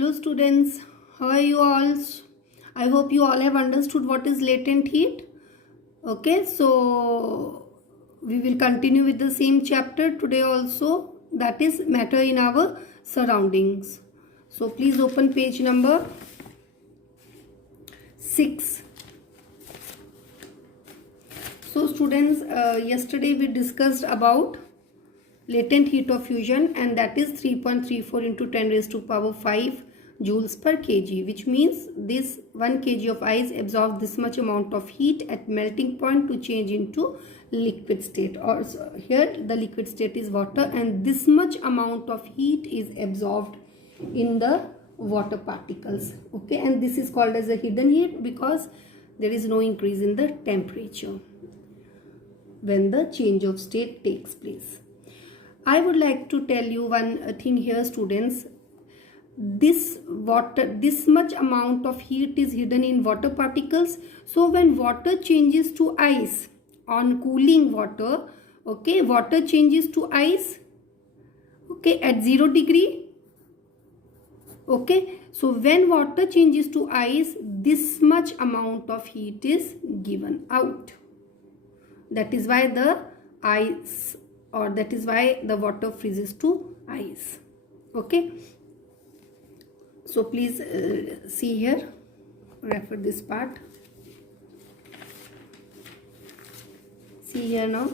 Hello students, how are you all? I hope you all have understood what is latent heat. Okay, so we will continue with the same chapter today also, that is matter in our surroundings. So please open page number 6. So students, yesterday we discussed about latent heat of fusion, and that is 3.34 into 10 raised to power 5 joules per kg, which means this 1 kg of ice absorbs this much amount of heat at melting point to change into liquid state, or here the liquid state is water, and this much amount of heat is absorbed in the water particles. Okay, and this is called as a hidden heat because there is no increase in the temperature when the change of state takes place. I would like to tell you one thing here, students. This much amount of heat is hidden in water particles. So when water changes to ice on cooling water, okay, water changes to ice, okay, at 0 degree. Okay, so when water changes to ice, this much amount of heat is given out. That is why the ice, or that is why the water freezes to ice. Okay, so please see here, refer this part. See here now,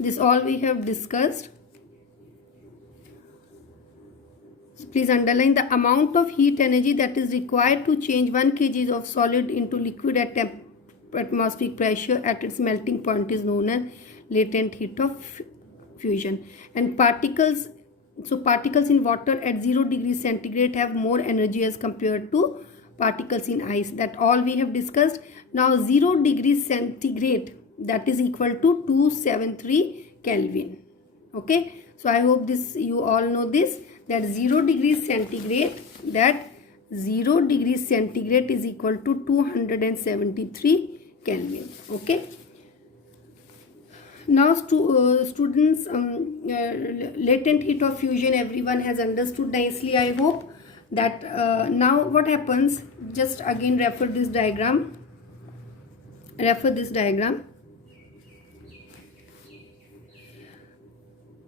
this all we have discussed. So please underline the amount of heat energy that is required to change 1 kg of solid into liquid at atmospheric pressure at its melting point is known as latent heat of fusion. And particles in water at 0 degrees centigrade have more energy as compared to particles in ice. That all we have discussed. Now 0 degrees centigrade, that is equal to 273 Kelvin. Okay, so I hope this you all know this, that 0 degrees centigrade, that 0 degrees centigrade is equal to 273 Kelvin. Okay, now students, latent heat of fusion everyone has understood nicely, I hope. That now what happens, just again refer this diagram.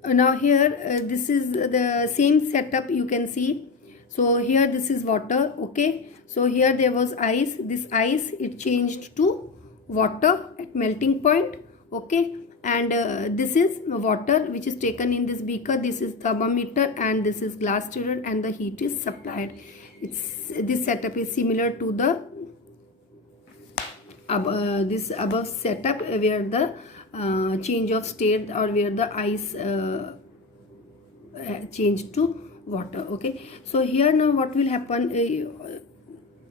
Now here this is the same setup you can see. So here this is water. Okay, so here there was ice. This ice, it changed to water at melting point. Okay, and this is water which is taken in this beaker. This is thermometer and this is glass stirrer, and the heat is supplied. This setup is similar to the this above setup, where the change of state, or where the ice changed to water. Okay, so here now what will happen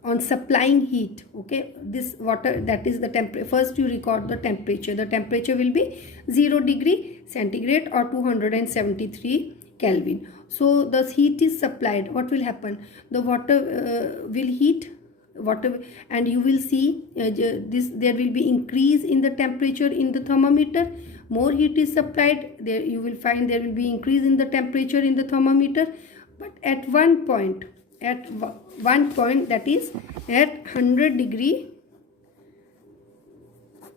on supplying heat. Okay, this water, that is the temperature. First you record the temperature. The temperature will be 0 degree centigrade or 273 Kelvin. So the heat is supplied. What will happen? The water will heat, and you will see there will be increase in the temperature in the thermometer. More heat is supplied, there you will find there will be increase in the temperature in the thermometer. But at one point, that is at 100 degree,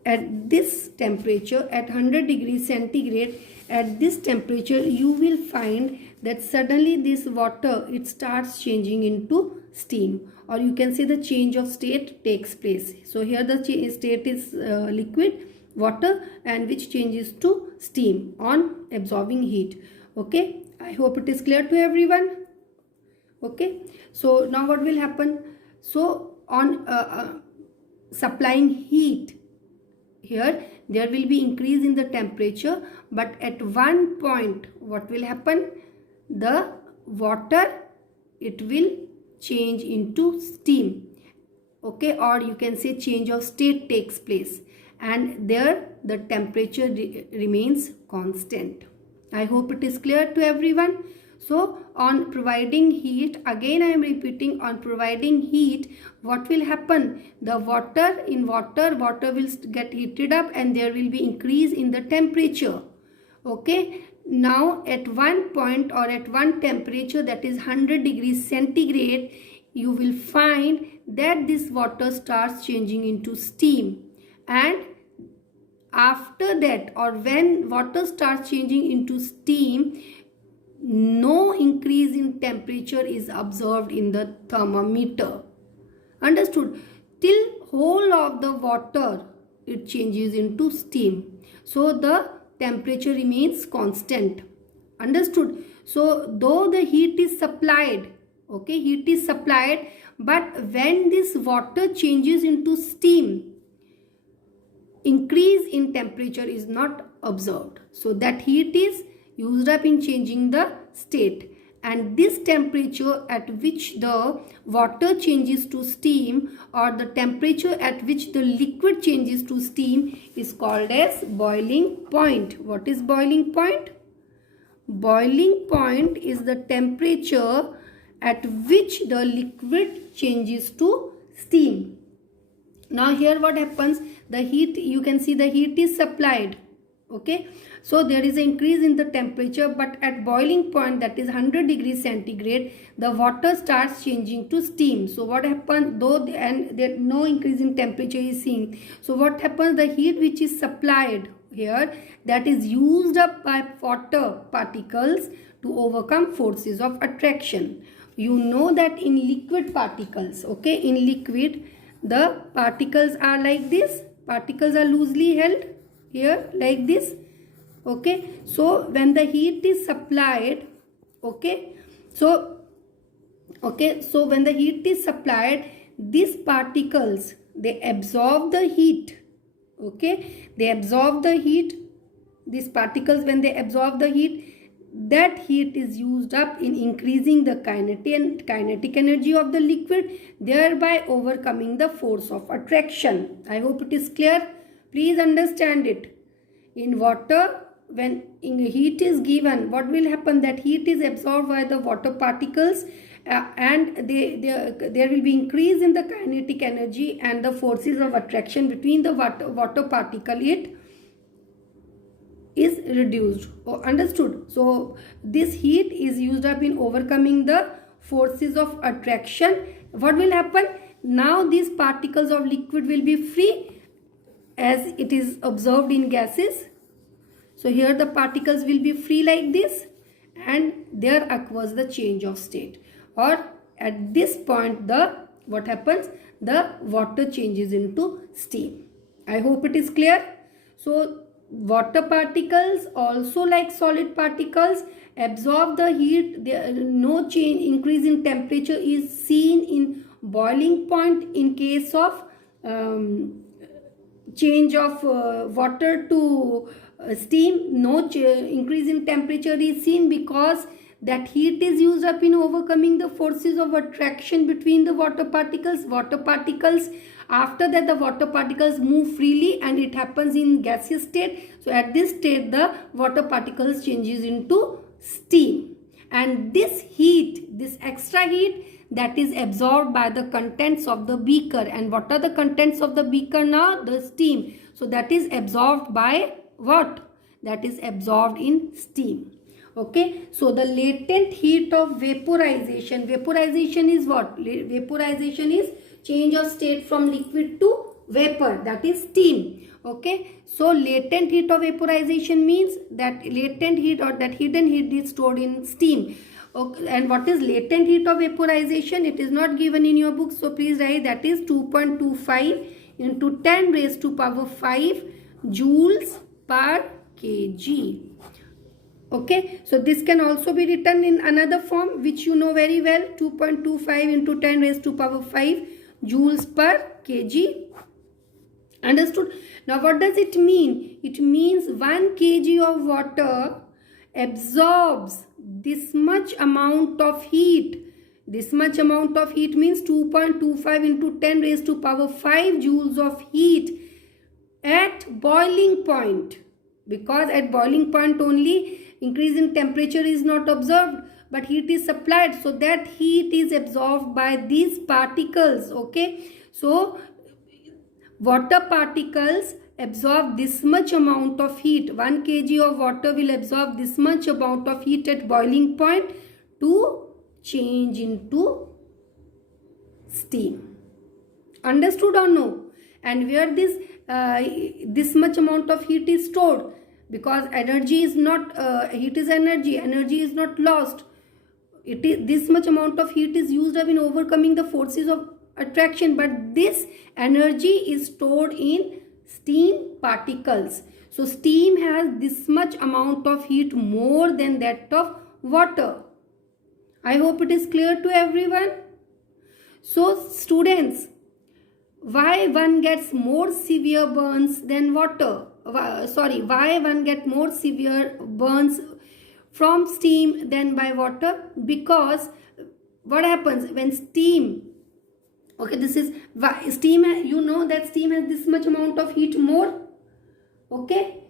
at this temperature, at 100 degrees centigrade, at this temperature, you will find that suddenly this water, it starts changing into steam, or you can say the change of state takes place. So here the state is liquid water, and which changes to steam on absorbing heat. Okay, I hope it is clear to everyone. Okay, so now what will happen? So on supplying heat, here there will be increase in the temperature, but at one point what will happen? The water, it will change into steam. Okay, or you can say change of state takes place, and there the temperature remains constant. I hope it is clear to everyone. So on providing heat, again I am repeating, on providing heat, what will happen? The water will get heated up, and there will be increase in the temperature. Okay, Now at one point or at one temperature, that is 100 degrees centigrade, you will find that this water starts changing into steam. And after that, or when water starts changing into steam, no increase in temperature is observed in the thermometer. Understood? Till whole of the water, it changes into steam. So the temperature remains constant. Understood? So though the heat is supplied, okay, heat is supplied, but when this water changes into steam, increase in temperature is not observed. So that heat is used up in changing the state, and this temperature at which the water changes to steam, or the temperature at which the liquid changes to steam, is called as boiling point. What is boiling point? Boiling point is the temperature at which the liquid changes to steam. Now here what happens, the heat, you can see the heat is supplied, okay, so there is an increase in the temperature, but at boiling point, that is 100 degrees centigrade, the water starts changing to steam. So what happens, though there no increase in temperature is seen, so what happens, the heat which is supplied here, that is used up by water particles to overcome forces of attraction. You know that in liquid particles, okay, in liquid the particles are like this, particles are loosely held here like this, okay. So when the heat is supplied, okay, so when the heat is supplied, these particles, they absorb the heat, okay, they absorb the heat. These particles, when they absorb the heat, that heat is used up in increasing the kinetic energy of the liquid, thereby overcoming the force of attraction. I hope it is clear. Please understand it. In water, when heat is given, what will happen, that heat is absorbed by the water particles, and there will be increase in the kinetic energy and the forces of attraction between the water particle, it is reduced. Understood? So this heat is used up in overcoming the forces of attraction. What will happen? Now these particles of liquid will be free, as it is observed in gases. So here the particles will be free like this, and there occurs the change of state, or at this point what happens, the water changes into steam. I hope it is clear. So water particles, also like solid particles, absorb the heat. No change, increase in temperature is seen in boiling point. In case of change of water to steam, no increase in temperature is seen, because that heat is used up in overcoming the forces of attraction between the water particles. After that, the water particles move freely, and it happens in gaseous state. So at this state, the water particles changes into steam, and this heat, this extra heat, that is absorbed by the contents of the beaker. And what are the contents of the beaker now? The steam. So that is absorbed by what? That is absorbed in steam. Okay, so the latent heat of vaporization. Vaporization is what? Vaporization is change of state from liquid to vapor, that is steam. Okay, so latent heat of vaporization means that latent heat or that hidden heat is stored in steam. Okay, and what is latent heat of vaporization? It is not given in your book, so please write that is 2.25 into 10 raised to power 5 joules per kg. Okay, so this can also be written in another form which you know very well, 2.25 into 10 raised to power 5 joules per kg. Understood? Now what does it mean? It means 1 kg of water absorbs this much amount of heat. This much amount of heat means 2.25 into 10 raised to power 5 joules of heat at boiling point. Because at boiling point only increase in temperature is not observed, but heat is supplied. So that heat is absorbed by these particles. Okay, so water particles absorb this much amount of heat. 1 kg of water will absorb this much amount of heat at boiling point to change into steam. Understood or no? And where this much amount of heat is stored, because energy is not heat is energy is not lost. It is this much amount of heat is used up in overcoming the forces of attraction, but this energy is stored in steam particles. So steam has this much amount of heat more than that of water. I hope it is clear to everyone. So students, why one gets more severe burns than water? Why one get more severe burns from steam than by water? Because what happens when steam, okay, this is why steam, you know that steam has this much amount of heat more, okay.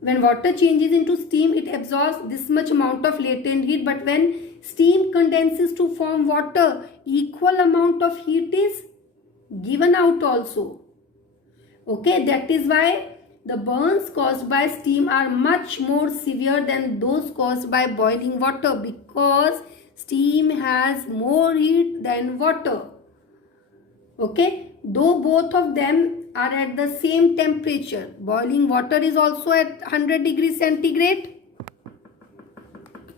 When water changes into steam, it absorbs this much amount of latent heat, but when steam condenses to form water, equal amount of heat is given out also. Okay, that is why the burns caused by steam are much more severe than those caused by boiling water, because steam has more heat than water. Okay, though both of them are at the same temperature. Boiling water is also at 100 degrees centigrade.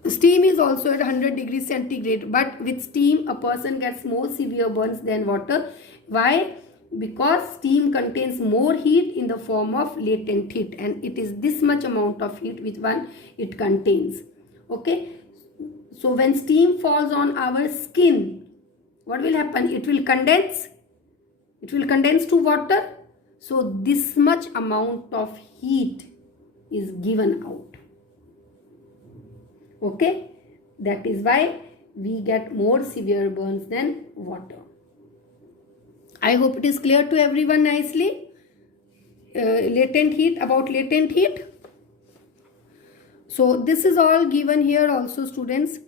Steam is also at 100 degrees centigrade, but with steam a person gets more severe burns than water. Why? Because steam contains more heat in the form of latent heat, and it is this much amount of heat which one it contains. Okay, so when steam falls on our skin, what will happen? It will condense. It will condense to water. So this much amount of heat is given out. Okay, that is why we get more severe burns than water. I hope it is clear to everyone nicely. Latent heat, about latent heat. So this is all given here also, students.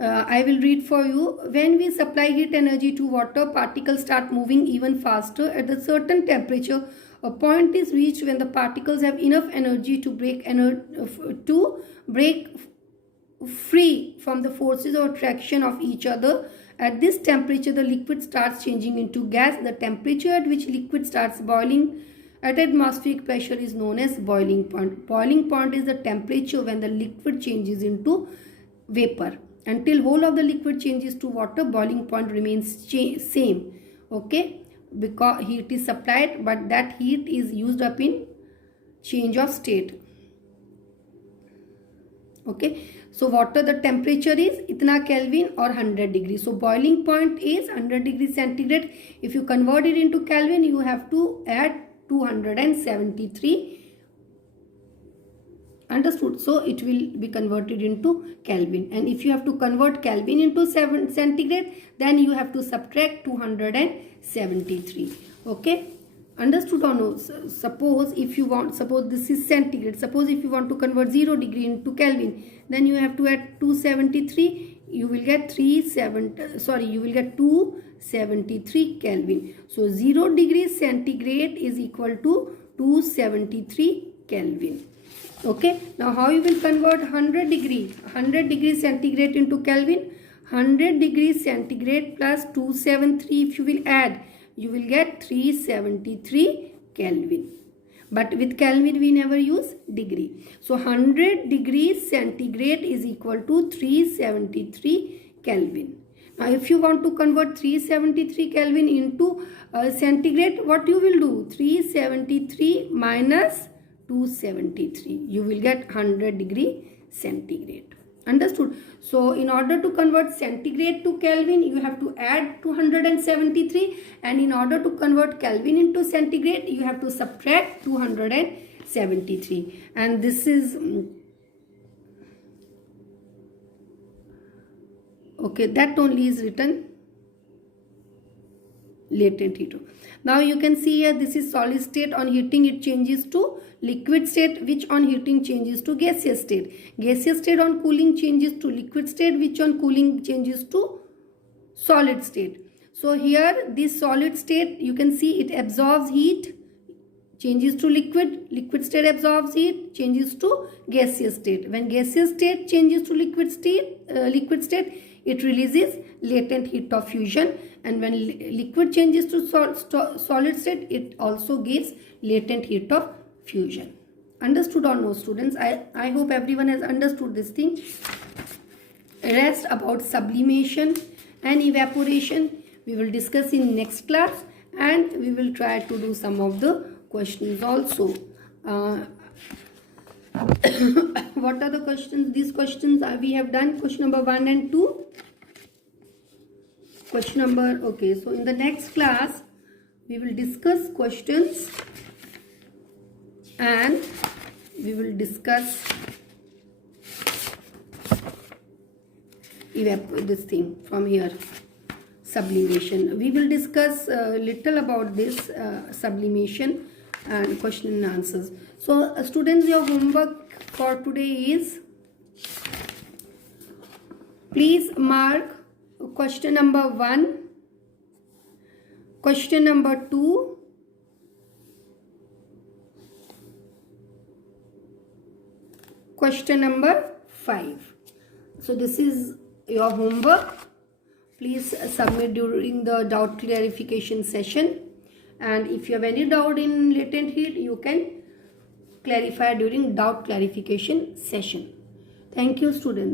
I will read for you. When we supply heat energy to water, particles start moving even faster. At a certain temperature, a point is reached when the particles have enough energy to break free from the forces of attraction of each other. At this temperature, the liquid starts changing into gas. The temperature at which liquid starts boiling at atmospheric pressure is known as boiling point. Boiling point is the temperature when the liquid changes into vapor. Until whole of the liquid changes to water, boiling point remains same. Okay, because heat is supplied, but that heat is used up in change of state. Okay, so water, the temperature is itna Kelvin or 100 degrees. So boiling point is 100 degrees centigrade. If you convert it into Kelvin, you have to add 273. Understood? So it will be converted into Kelvin. And if you have to convert Kelvin into centigrade, then you have to subtract 273. Okay? Understood or no? Suppose if you want, suppose this is centigrade. Suppose if you want to convert 0 degree into Kelvin, then you have to add 273. You will get 273 Kelvin. So 0 degrees centigrade is equal to 273 Kelvin. Okay. Now how you will convert 100 degrees centigrade into Kelvin? 100 degrees centigrade plus 273, if you will add, you will get 373 Kelvin. But with Kelvin we never use degree. So 100 degrees centigrade is equal to 373 Kelvin. Now if you want to convert 373 Kelvin into centigrade, what you will do? 373 minus 273. You will get 100 degree centigrade. Understood? So in order to convert centigrade to Kelvin, you have to add 273, and in order to convert Kelvin into centigrade, you have to subtract 273. And this is okay, that only is written latent heat. Now you can see here, this is solid state. On heating it changes to liquid state, which on heating changes to gaseous state. Gaseous state on cooling changes to liquid state, which on cooling changes to solid state. So here this solid state, you can see it absorbs heat, changes to liquid, liquid state absorbs heat, changes to gaseous state. When gaseous state changes to liquid state, it releases latent heat of fusion, and when liquid changes to solid state, it also gives latent heat of fusion. Understood or no, students? I hope everyone has understood this thing. Rest about sublimation and evaporation we will discuss in next class, and we will try to do some of the questions also. What are the questions? These questions we have done question number 1 and 2. Question number, okay, so in the next class we will discuss questions and we will discuss this thing from here, sublimation. We will discuss little about this sublimation and question and answers. So students, your homework for today is, please mark question number 1, question number 2, question number 5. So this is your homework. Please submit during the doubt clarification session, and if you have any doubt in latent heat, you can clarify during doubt clarification session. Thank you, students.